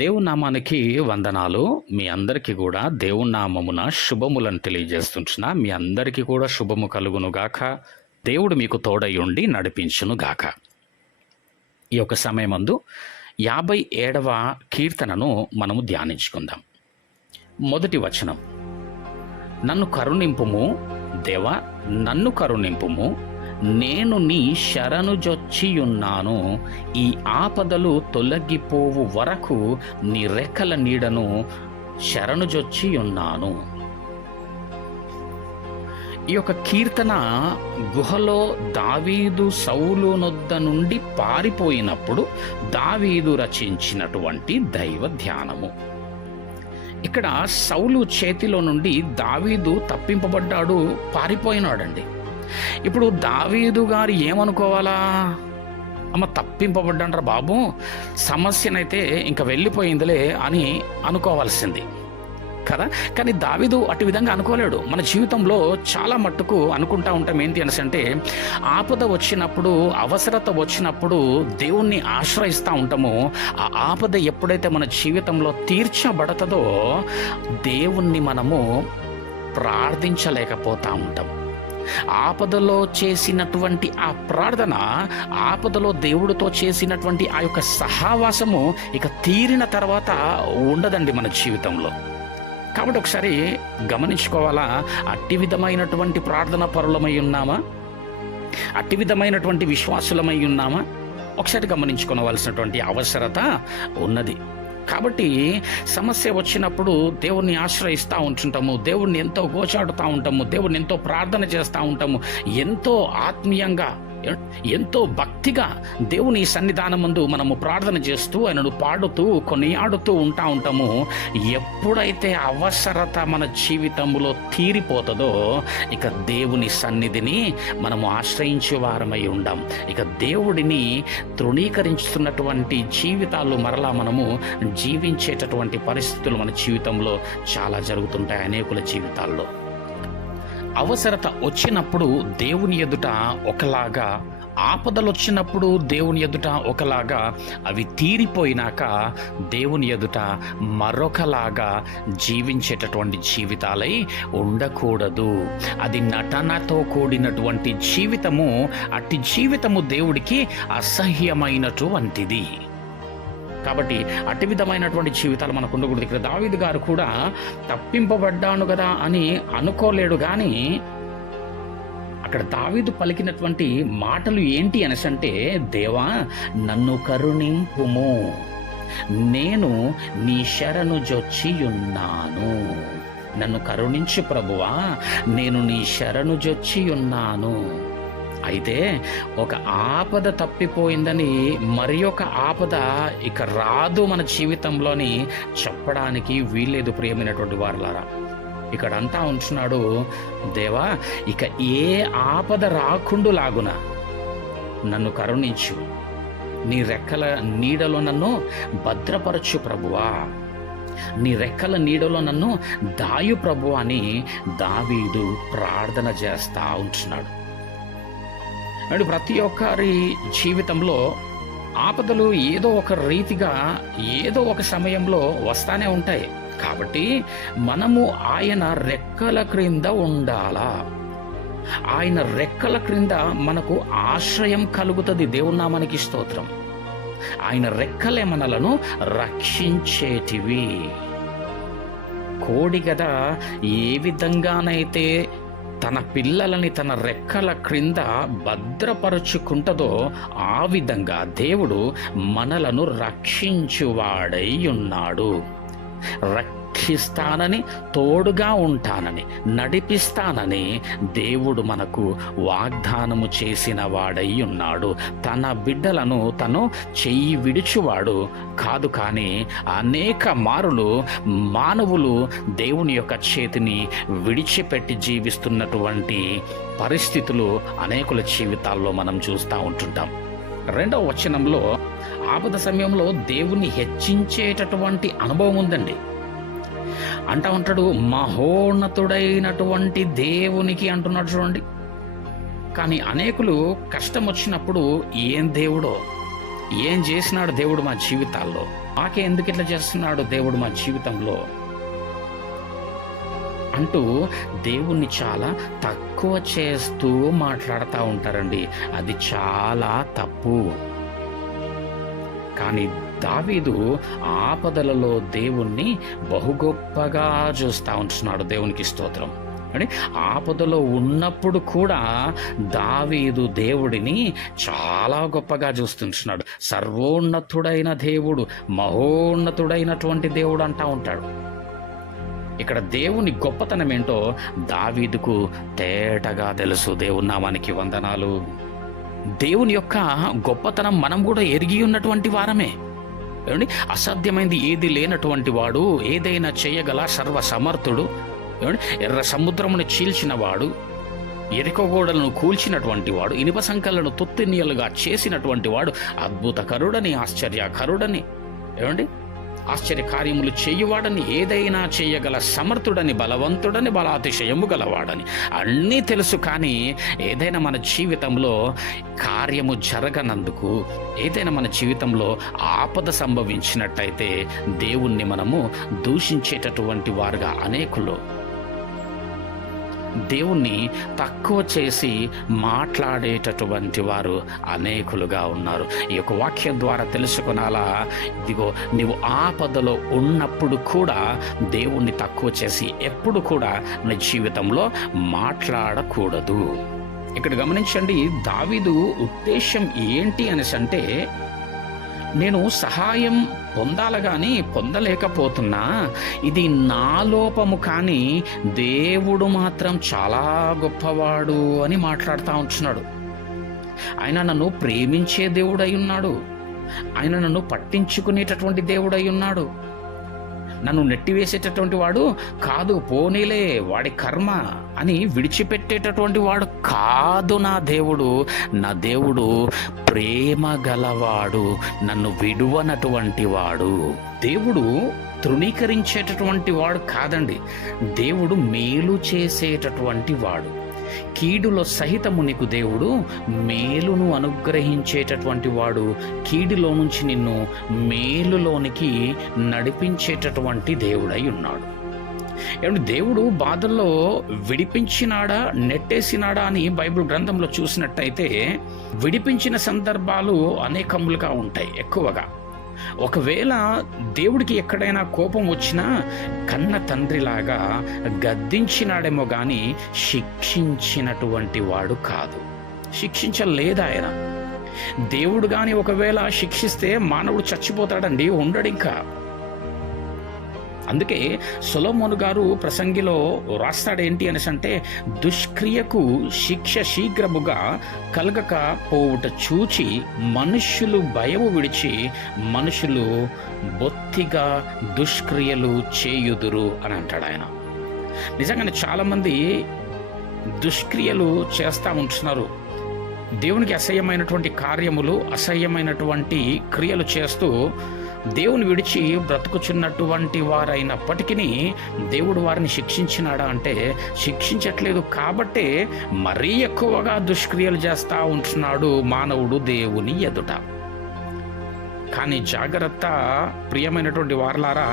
దేవుని నామానికి వందనాలు. మీ అందరికీ కూడా దేవుని నామమున శుభములను తెలియజేస్తుంటున్నా. మీ అందరికీ కూడా శుభము కలుగును గాక. దేవుడు మీకు తోడై ఉండి నడిపించును గాక. ఈ యొక్క సమయమందు 57వ కీర్తనను మనము ధ్యానించుకుందాం. మొదటి వచనం, నన్ను కరుణింపుము దేవా, నన్ను కరుణింపుము, నేను నీ శరణుజొచ్చియున్నాను. ఈ ఆపదలు తొలగిపోవు వరకు నీ రెక్కల నీడను శరణుజొచ్చియున్నాను. ఈ యొక్క కీర్తన గుహలో దావీదు సౌలు నొద్ద నుండి పారిపోయినప్పుడు దావీదు రచించినటువంటి దైవ ధ్యానము. ఇక్కడ సౌలు చేతిలో నుండి దావీదు తప్పింపబడ్డాడు, పారిపోయినాడండి. ఇప్పుడు దావీదు గారు ఏమనుకోవాలా? అమ్మ తప్పింపబడ్డాండ్రా బాబు, సమస్యనైతే ఇంకా వెళ్ళిపోయిందిలే అని అనుకోవాల్సింది కదా. కానీ దావీదు అటు విధంగా అనుకోలేడు. మన జీవితంలో చాలా మట్టుకు అనుకుంటా ఉంటాం ఏంటి అంటే, ఆపద వచ్చినప్పుడు, అవసరత వచ్చినప్పుడు దేవుణ్ణి ఆశ్రయిస్తూ ఉంటాము. ఆ ఆపద ఎప్పుడైతే మన జీవితంలో తీర్చబడతదో దేవుణ్ణి మనము ప్రార్థించలేకపోతూ ఉంటాం. ఆపదలో చేసినటువంటి ఆ ప్రార్థన, ఆపదలో దేవుడితో చేసినటువంటి ఆ యొక్క సహవాసము ఇక తీరిన తర్వాత ఉండదండి మన జీవితంలో. కాబట్టి ఒకసారి గమనించుకోవాలా, అట్టి విధమైనటువంటి ప్రార్థన పరులమై ఉన్నామా, అట్టి విధమైనటువంటి విశ్వాసులమై ఉన్నామా, ఒకసారి గమనించుకోవాల్సినటువంటి అవసరత ఉన్నది. కాబట్టి సమస్య వచ్చినప్పుడు దేవుణ్ణి ఆశ్రయిస్తూ ఉంటుంటాము, దేవుణ్ణి ఎంతో గోచాడుతూ ఉంటాము, దేవుణ్ణి ఎంతో ప్రార్థన చేస్తూ ఉంటాము, ఎంతో ఆత్మీయంగా, ఎంతో భక్తిగా దేవుని సన్నిధానం ముందు మనము ప్రార్థన చేస్తూ ఆయనను పాడుతూ కొనియాడుతూ ఉంటాము. ఎప్పుడైతే అవసరత మన జీవితంలో తీరిపోతుందో ఇక దేవుని సన్నిధిని మనము ఆశ్రయించే వారమై ఉండం. ఇక దేవుడిని తృణీకరించుతున్నటువంటి జీవితాలు మరలా మనము జీవించేటటువంటి పరిస్థితులు మన జీవితంలో చాలా జరుగుతుంటాయి అనేకుల జీవితాల్లో. అవసరత వచ్చినప్పుడు దేవుని ఎదుట ఒకలాగా, ఆపదలు వచ్చినప్పుడు దేవుని ఎదుట ఒకలాగా, అవి తీరిపోయినాక దేవుని ఎదుట మరొకలాగా జీవించేటటువంటి జీవితాలై ఉండకూడదు. అది నటనతో కూడినటువంటి జీవితము. అట్టి జీవితము దేవుడికి అసహ్యమైనటువంటిది. కాబట్టి అట్టి విధమైనటువంటి జీవితాలు మనకు ఉండకూడదు. ఇక్కడ దావీదు గారు కూడా తప్పింపబడ్డాను కదా అని అనుకోలేడు. కానీ అక్కడ దావీదు పలికినటువంటి మాటలు ఏంటి అంటే, దేవా నన్ను కరుణింపుము, నేను నీ శరణుజొచ్చియున్నాను. నన్ను కరుణించు ప్రభువా, నేను నీ శరణుజొచ్చియున్నాను. అయితే ఒక ఆపద తప్పిపోయిందని మరి ఒక ఆపద ఇక రాదు మన జీవితంలోని చెప్పడానికి వీల్లేదు ప్రియమైనటువంటి వారలారా. ఇక్కడ అంతా ఉంటున్నాడు, దేవా ఇక ఏ ఆపద రాకుండులాగున నన్ను కరుణించు, నీ రెక్కల నీడలో నన్ను భద్రపరచు ప్రభువా, నీ రెక్కల నీడలో నన్ను దాయు ప్రభువా అని దావీదు ప్రార్థన చేస్తా ఉంటున్నాడు. అండ్ ప్రతి ఒక్కరి జీవితంలో ఆపదలు ఏదో ఒక రీతిగా, ఏదో ఒక సమయంలో వస్తానే ఉంటాయి. కాబట్టి మనము ఆయన రెక్కల క్రింద ఉండాలా. ఆయన రెక్కల క్రింద మనకు ఆశ్రయం కలుగుతుంది. దేవుని నామానికి స్తోత్రం. ఆయన రెక్కలే మనలను రక్షించేటివి. కోడి గద ఏ విధంగానైతే తన పిల్లలని తన రెక్కల క్రింద భద్రపరుచుకుంటదో ఆ విధంగా దేవుడు మనలను రక్షించువాడై ఉన్నాడు. రక్షిస్తానని, తోడుగా ఉంటానని, నడిపిస్తానని దేవుడు మనకు వాగ్దానము చేసిన వాడై ఉన్నాడు. తన బిడ్డలను తను చెయ్యి విడిచువాడు కాదు. కానీ అనేక మారులు మానవులు దేవుని యొక్క చేతిని విడిచిపెట్టి జీవిస్తున్నటువంటి పరిస్థితులు అనేకుల జీవితాల్లో మనం చూస్తూ ఉంటుంటాం. 2వ వచనంలో ఆపద సమయంలో దేవుణ్ణి హెచ్చించేటటువంటి అనుభవం ఉందండి. అంటా ఉంటాడు, మహోన్నతుడైనటువంటి దేవునికి అంటున్నాడు చూడండి. కానీ అనేకులు కష్టం వచ్చినప్పుడు ఏం దేవుడో, ఏం చేసినాడు దేవుడు మా జీవితాల్లో, మాకే ఎందుకు ఇట్లా చేస్తున్నాడు దేవుడు మా జీవితంలో అంటూ దేవుణ్ణి చాలా తక్కువ చేస్తూ మాట్లాడుతూ ఉంటారండి. అది చాలా తప్పు. కానీ దావీదు ఆపదలలో దేవుణ్ణి బహుగొప్పగా చూస్తూ ఉంటున్నాడు. దేవునికి స్తోత్రం. అంటే ఆపదలో ఉన్నప్పుడు కూడా దావీదు దేవుడిని చాలా గొప్పగా చూస్తుంటున్నాడు. సర్వోన్నతుడైన దేవుడు, మహోన్నతుడైనటువంటి దేవుడు అంటూ ఉంటాడు. ఇక్కడ దేవుని గొప్పతనం ఏంటో దావీదుకు తేటగా తెలుసు. దేవుని నామానికి వందనాలు. దేవుని యొక్క గొప్పతనం మనం కూడా ఎరిగి ఉన్నటువంటి వారమే. ఏమండి, అసాధ్యమైంది ఏది లేనటువంటి వాడు, ఏదైనా చేయగల సర్వసమర్థుడు, ఏమండి, ఎర్ర సముద్రమును చీల్చిన వాడు, ఎరికో గోడలను కూల్చినటువంటి వాడు, ఇనుప సంకలను తొత్తినియలుగా చేసినటువంటి వాడు, అద్భుతకరుడని, ఆశ్చర్యకరుడని, ఏమండి, ఆశ్చర్య కార్యములు చేయువాడని, ఏదైనా చేయగల సమర్థుడని, బలవంతుడని, బలాతిశయము గలవాడని అన్నీ తెలుసు. కానీ ఏదైనా మన జీవితంలో కార్యము జరగనందుకు, ఏదైనా మన జీవితంలో ఆపద సంభవించినట్టయితే దేవుణ్ణి మనము దూషించేటటువంటి వారుగా అనేకులు, దేవుణ్ణి తక్కువ చేసి మాట్లాడేటటువంటి వారు అనేకులుగా ఉన్నారు. ఈ యొక్క వాక్యం ద్వారా తెలుసుకునాలా, ఇదిగో నీవు ఆపదలో ఉన్నప్పుడు కూడా దేవుణ్ణి తక్కువ చేసి ఎప్పుడు కూడా నీ జీవితంలో మాట్లాడకూడదు. ఇక్కడ గమనించండి, దావీదు ఉద్దేశం ఏంటి అనేసి అంటే, నేను సహాయం పొందాలి కానీ పొందలేకపోతున్నా, ఇది నా లోపము, కానీ దేవుడు మాత్రం చాలా గొప్పవాడు అని మాట్లాడుతూ ఉంటున్నాడు. ఆయన నన్ను ప్రేమించే దేవుడై ఉన్నాడు. ఆయన నన్ను పట్టించుకునేటటువంటి దేవుడై ఉన్నాడు. నన్ను నెట్టివేసేటటువంటి వాడు కాదు, పోనీలే వాడి కర్మ అని విడిచిపెట్టేటటువంటి వాడు కాదు నా దేవుడు. నా దేవుడు ప్రేమ గలవాడు, నన్ను విడువనటువంటి వాడు. దేవుడు తృణీకరించేటటువంటి వాడు కాదండి. దేవుడు మేలు చేసేటటువంటి వాడు. కీడులో సహితము నీకు దేవుడు మేలును అనుగ్రహించేటటువంటి వాడు. కీడులో నుంచి నిన్ను మేలులోనికి నడిపించేటటువంటి దేవుడై ఉన్నాడు. ఏమంటే, దేవుడు బాధల్లో విడిపించినాడా నెట్టేసినాడా అని బైబిల్ గ్రంథంలో చూసినట్టయితే విడిపించిన సందర్భాలు అనేకములుగా ఉంటాయి. ఎక్కువగా ఒకవేళ దేవుడికి ఎక్కడైనా కోపం వచ్చినా కన్న తండ్రిలాగా గద్దించినాడేమో కానీ శిక్షించినటువంటి వాడు కాదు. శిక్షించలేదు ఆయన. దేవుడు కానీ ఒకవేళ శిక్షిస్తే మానవుడు చచ్చిపోతాడండి, ఉండడు ఇంకా. అందుకే సొలొమోను గారు ప్రసంగిలో రాస్తాడు ఏంటి అనేసి అంటే, దుష్క్రియకు శిక్ష శీఘ్రముగా కలగక పోవుట చూచి మనుష్యులు భయము విడిచి మనుషులు బొత్తిగా దుష్క్రియలు చేయుదురు అని అంటాడు ఆయన. నిజంగానే చాలామంది దుష్క్రియలు చేస్తూ ఉంటున్నారు. దేవునికి అసహ్యమైనటువంటి కార్యములు, అసహ్యమైనటువంటి క్రియలు చేస్తూ దేవుని విడిచి బ్రతుకుచున్నటువంటి వారైనప్పటికీ దేవుడు వారిని శిక్షించినాడా అంటే శిక్షించట్లేదు. కాబట్టే మరీ ఎక్కువగా దుష్క్రియలు చేస్తూ ఉంటున్నాడు మానవుడు దేవుని ఎదుట. కానీ జాగ్రత్త ప్రియమైనటువంటి వారలారా,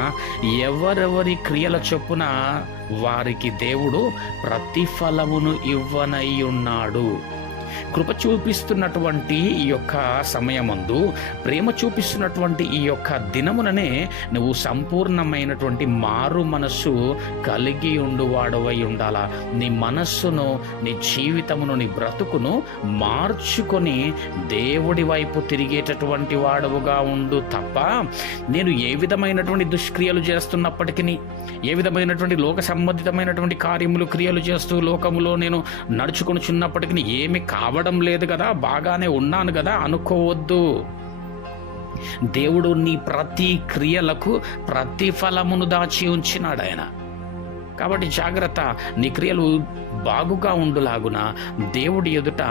ఎవరెవరి క్రియల చొప్పున వారికి దేవుడు ప్రతిఫలమును ఇవ్వనై ఉన్నాడు. కృప చూపిస్తున్నటువంటి ఈ యొక్క సమయమందు, ప్రేమ చూపిస్తున్నటువంటి ఈ యొక్క దినముననే నువ్వు సంపూర్ణమైనటువంటి మారు మనస్సు కలిగి ఉండువాడవై ఉండాలా. నీ మనస్సును, నీ జీవితమును, నీ బ్రతుకును మార్చుకొని దేవుడి వైపు తిరిగేటటువంటి వాడవుగా ఉండు తప్ప, నేను ఏ విధమైనటువంటి దుష్క్రియలు చేస్తున్నప్పటికీ, ఏ విధమైనటువంటి లోక సంబంధితమైనటువంటి కార్యములు క్రియలు చేస్తూ లోకములో నేను నడుచుకొనిచున్నప్పటికీ ఏమి కావడం లేదు కదా, బాగానే ఉన్నాను కదా అనుకోవద్దు. దేవుడు నీ ప్రతి క్రియలకు ప్రతిఫలమును దాచి ఉంచినాడు ఆయన. కాబట్టి జాగ్రత్త. నీ క్రియలు బాగుగా ఉండులాగున, దేవుడి ఎదుట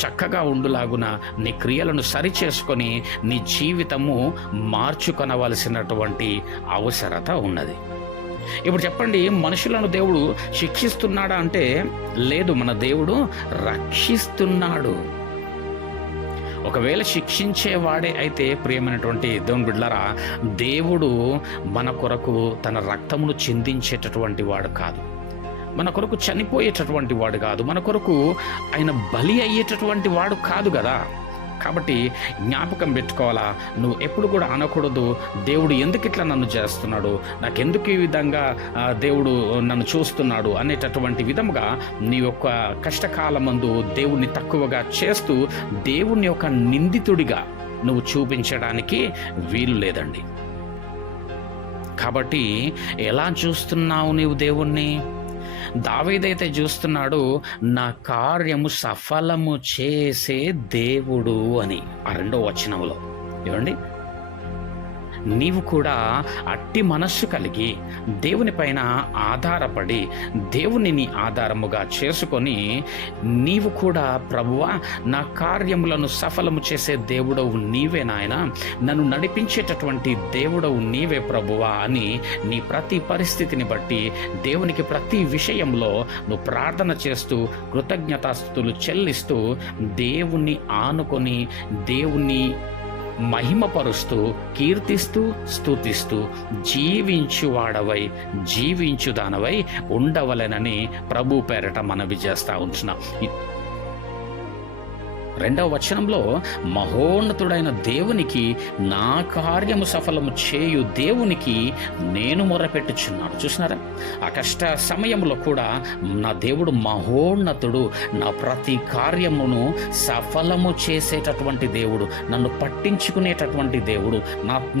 చక్కగా ఉండులాగున నీ క్రియలను సరిచేసుకొని నీ జీవితము మార్చుకొనవలసినటువంటి అవసరత ఉన్నది. ఇప్పుడు చెప్పండి, మనుషులను దేవుడు శిక్షిస్తున్నాడా అంటే లేదు, మన దేవుడు రక్షిస్తున్నాడు. ఒకవేళ శిక్షించేవాడే అయితే, ప్రియమైనటువంటి దేవుని బిడ్డలారా, దేవుడు మన కొరకు తన రక్తమును చిందించేటటువంటి వాడు కాదు, మన కొరకు చనిపోయేటటువంటి వాడు కాదు, మన కొరకు ఆయన బలి అయ్యేటటువంటి వాడు కాదు కదా. కాబట్టి జ్ఞాపకం పెట్టుకోవాలా, నువ్వు ఎప్పుడు కూడా అనకూడదు, దేవుడు ఎందుకు ఇట్లా నన్ను చేస్తున్నాడు, నాకెందుకు ఈ విధంగా దేవుడు నన్ను చూస్తున్నాడు అనేటటువంటి విధముగా నీ యొక్క కష్టకాలమందు దేవుణ్ణి తక్కువగా చేస్తూ దేవుని యొక్క నిందితుడిగా నువ్వు చూపించడానికి వీలు లేదండి. కాబట్టి ఎలా చూస్తున్నావు నీవు దేవుణ్ణి? దావీదైతే చూస్తున్నాడు, నా కార్యము సఫలము చేసే దేవుడు అని ఆ 2వ వచనంలో. ఏమండి, నీవు కూడా అట్టి మనస్సు కలిగి దేవుని పైన ఆధారపడి దేవునిని ఆధారముగా చేసుకొని నీవు కూడా, ప్రభువా నా కార్యములను సఫలము చేసే దేవుడవు నీవే నాయనా, నన్ను నడిపించేటటువంటి దేవుడవు నీవే ప్రభువా అని నీ ప్రతి పరిస్థితిని బట్టి దేవునికి ప్రతి విషయంలో నువ్వు ప్రార్థన చేస్తూ కృతజ్ఞతాస్తుతులు చెల్లిస్తూ దేవుణ్ణి ఆనుకొని దేవుణ్ణి మహిమపరుస్తూ కీర్తిస్తూ స్తుతిస్తూ జీవించువాడవై జీవించుదానవై ఉండవలెనని ప్రభు పేరట మనవి చేస్తా ఉంటున్నాం. 2వ వచనంలో మహోన్నతుడైన దేవునికి, నా కార్యము సఫలము చేయు దేవునికి నేను మొరపెట్టుచున్నాను. చూసినారా, ఆ కష్ట సమయంలో కూడా నా దేవుడు మహోన్నతుడు, నా ప్రతి కార్యమును సఫలము చేసేటటువంటి దేవుడు, నన్ను పట్టించుకునేటటువంటి దేవుడు,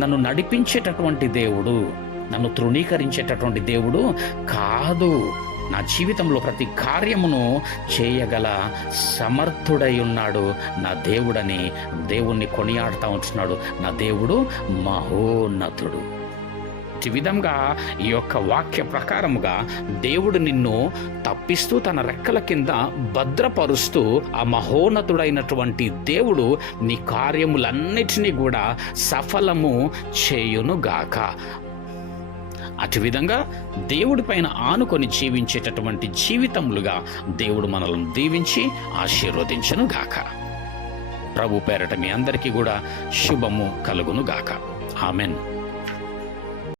నన్ను నడిపించేటటువంటి దేవుడు, నన్ను తృణీకరించేటటువంటి దేవుడు కాదు. నా జీవితంలో ప్రతి కార్యమును చేయగల సమర్థుడై ఉన్నాడు నా దేవుడని దేవుణ్ణి కొనియాడుతూ ఉంటున్నాడు. నా దేవుడు మహోన్నతుడు. ఈ విధంగా ఈ యొక్క వాక్య ప్రకారముగా దేవుడు నిన్ను తప్పిస్తూ తన రెక్కల కింద భద్రపరుస్తూ ఆ మహోన్నతుడైనటువంటి దేవుడు నీ కార్యములన్నిటినీ కూడా సఫలము చేయునుగాక. అటు విధంగా దేవుడి పైన ఆనుకొని జీవించేటటువంటి జీవితములుగా దేవుడు మనల్ని దీవించి ఆశీర్వదించును గాక. ప్రభు పేరట మీ అందరికీ కూడా శుభము కలుగును గాక. ఆమెన్.